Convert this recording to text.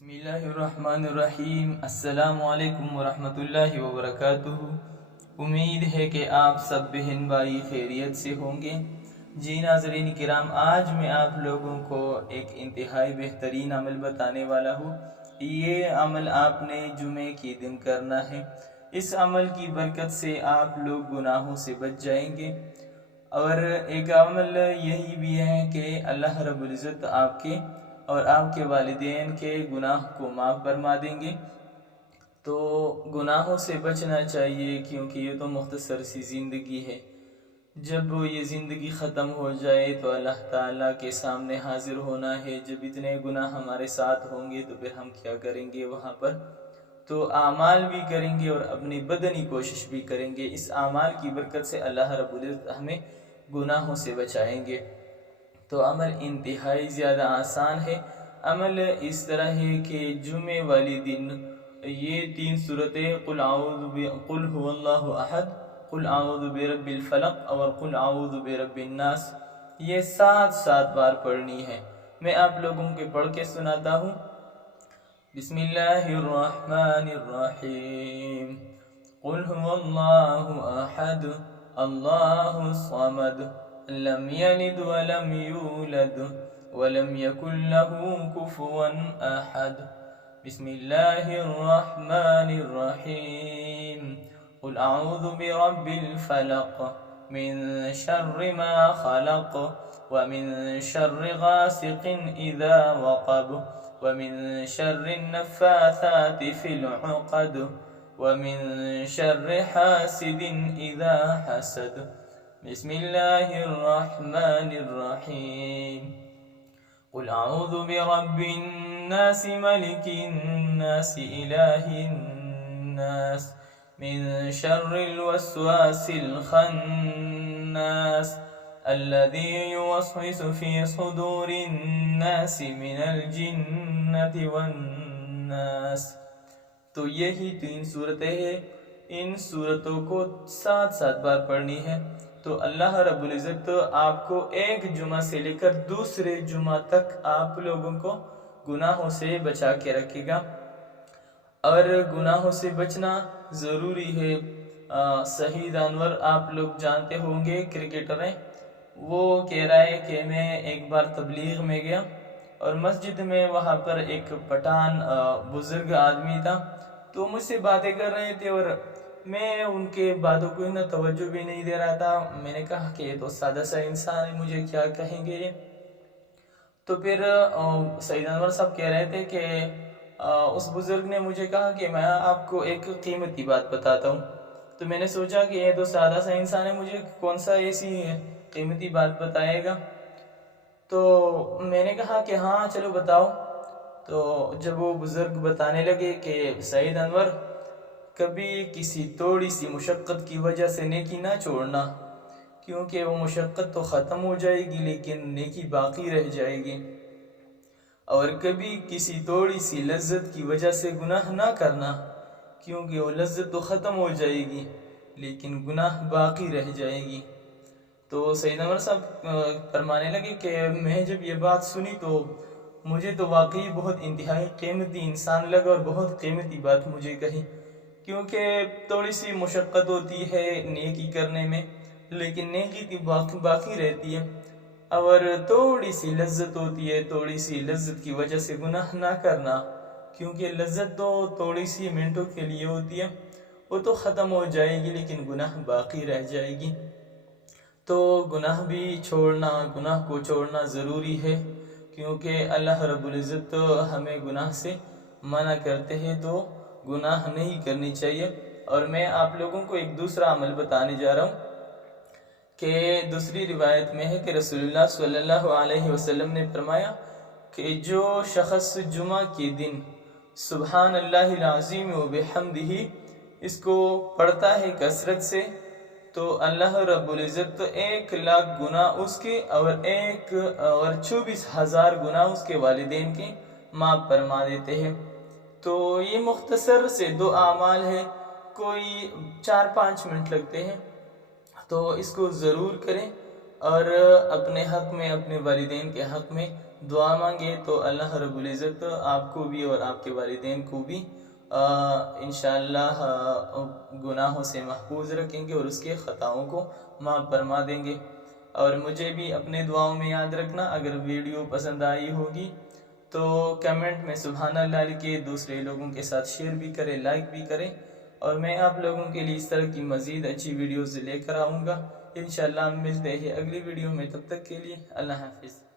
بسم اللہ الرحمن الرحیم۔ السلام علیکم ورحمۃ اللہ وبرکاتہ۔ امید ہے کہ آپ سب بہن بھائی خیریت سے ہوں گے۔ جی ناظرین کرام، آج میں آپ لوگوں کو ایک انتہائی بہترین عمل بتانے والا ہوں۔ یہ عمل آپ نے جمعے کے دن کرنا ہے۔ اس عمل کی برکت سے آپ لوگ گناہوں سے بچ جائیں گے، اور ایک عمل یہی بھی ہے کہ اللہ رب العزت آپ کے اور آپ کے والدین کے گناہ کو معاف فرما دیں گے۔ تو گناہوں سے بچنا چاہیے، کیونکہ یہ تو مختصر سی زندگی ہے۔ جب یہ زندگی ختم ہو جائے تو اللہ تعالیٰ کے سامنے حاضر ہونا ہے۔ جب اتنے گناہ ہمارے ساتھ ہوں گے تو پھر ہم کیا کریں گے وہاں پر؟ تو اعمال بھی کریں گے اور اپنی بدنی کوشش بھی کریں گے۔ اس اعمال کی برکت سے اللہ رب العزت ہمیں گناہوں سے بچائیں گے۔ تو عمل انتہائی زیادہ آسان ہے۔ عمل اس طرح ہے کہ جمعے والی دن یہ 3 صورتیں قل هو اللہ احد، قل اعوذ برب الفلق اور قل اعوذ برب الناس، یہ 7 بار پڑھنی ہے۔ میں آپ لوگوں کے پڑھ کے سناتا ہوں۔ بسم اللہ الرحمن الرحیم۔ قل هو اللہ احد اللہ الصمد لم یلد ولم یولد ولم یکن له کفوا احد۔ بسم اللہ الرحمن الرحیم۔ قل اعوذ برب الفلق من شر ما خلق ومن شر غاسق اذا وقب ومن شر النفاثات في العقد ومن شر حاسد اذا حسد۔ بسم اللہ الرحمن الرحیم۔ قل اعوذ برب الناس ملک الناس الہ الناس من شر الوسواس الخناس الذي يوسوس في صدور الناس من الجنة والناس۔ تو یہی 3 صورتیں ہیں۔ ان صورتوں کو 7 بار پڑھنی ہے۔ تو اللہ رب العزت آپ کو ایک جمعہ سے لے کر دوسرے جمعہ تک آپ لوگوں کو گناہوں سے بچا کے رکھے گا، اور گناہوں سے بچنا ضروری ہے۔ شہید انور آپ لوگ جانتے ہوں گے، کرکٹر ہیں، وہ کہہ رہا ہے کہ میں ایک بار تبلیغ میں گیا اور مسجد میں وہاں پر ایک پٹھان بزرگ آدمی تھا، تو مجھ سے باتیں کر رہے تھے اور میں ان کے باتوں کو اتنا توجہ بھی نہیں دے رہا تھا۔ میں نے کہا کہ یہ تو سادہ سا انسان ہے، مجھے کیا کہیں گے یہ؟ تو پھر سید انور صاحب کہہ رہے تھے کہ اس بزرگ نے مجھے کہا کہ میں آپ کو ایک قیمتی بات بتاتا ہوں۔ تو میں نے سوچا کہ یہ تو سادہ سا انسان ہے، مجھے کون سا ایسی قیمتی بات بتائے گا؟ تو میں نے کہا کہ ہاں چلو بتاؤ۔ تو جب وہ بزرگ بتانے لگے کہ سید انور، کبھی کسی تھوڑی سی مشقت کی وجہ سے نیکی نہ چھوڑنا، کیونکہ وہ مشقت تو ختم ہو جائے گی لیکن نیکی باقی رہ جائے گی۔ اور کبھی کسی تھوڑی سی لذت کی وجہ سے گناہ نہ کرنا، کیونکہ وہ لذت تو ختم ہو جائے گی لیکن گناہ باقی رہ جائے گی۔ تو سید انور صاحب فرمانے لگے کہ میں جب یہ بات سنی تو مجھے تو واقعی بہت انتہائی قیمتی انسان لگا اور بہت قیمتی بات مجھے کہی، کیونکہ تھوڑی سی مشقت ہوتی ہے نیکی کرنے میں لیکن نیکی باقی رہتی ہے، اور تھوڑی سی لذت ہوتی ہے، تھوڑی سی لذت کی وجہ سے گناہ نہ کرنا، کیونکہ لذت تو تھوڑی سی منٹوں کے لیے ہوتی ہے، وہ تو ختم ہو جائے گی لیکن گناہ باقی رہ جائے گی۔ تو گناہ بھی چھوڑنا، گناہ کو چھوڑنا ضروری ہے، کیونکہ اللہ رب العزت ہمیں گناہ سے منع کرتے ہیں، تو گناہ نہیں کرنی چاہیے۔ اور میں آپ لوگوں کو ایک دوسرا عمل بتانے جا رہا ہوں کہ دوسری روایت میں ہے کہ رسول اللہ صلی اللہ علیہ وسلم نے فرمایا کہ جو شخص جمعہ کے دن سبحان اللہ العظیم و بحمدہ اس کو پڑھتا ہے کثرت سے، تو اللہ رب العزت 1,00,000 گناہ اس کے اور 24,000 گناہ اس کے والدین کے معاف فرما دیتے ہیں۔ تو یہ مختصر سے 2 اعمال ہیں، کوئی 4-5 منٹ لگتے ہیں، تو اس کو ضرور کریں اور اپنے حق میں، اپنے والدین کے حق میں دعا مانگے تو اللہ رب العزت آپ کو بھی اور آپ کے والدین کو بھی انشاءاللہ گناہوں سے محفوظ رکھیں گے اور اس کے خطاؤں کو معاف فرما دیں گے۔ اور مجھے بھی اپنے دعاؤں میں یاد رکھنا۔ اگر ویڈیو پسند آئی ہوگی تو کمنٹ میں سبحان اللہ لکھے، دوسرے لوگوں کے ساتھ شیئر بھی کریں، لائک بھی کریں، اور میں آپ لوگوں کے لیے اس طرح کی مزید اچھی ویڈیوز لے کر آؤں گا۔ انشاءاللہ ہم ملتے ہیں اگلی ویڈیو میں، تب تک کے لیے اللہ حافظ۔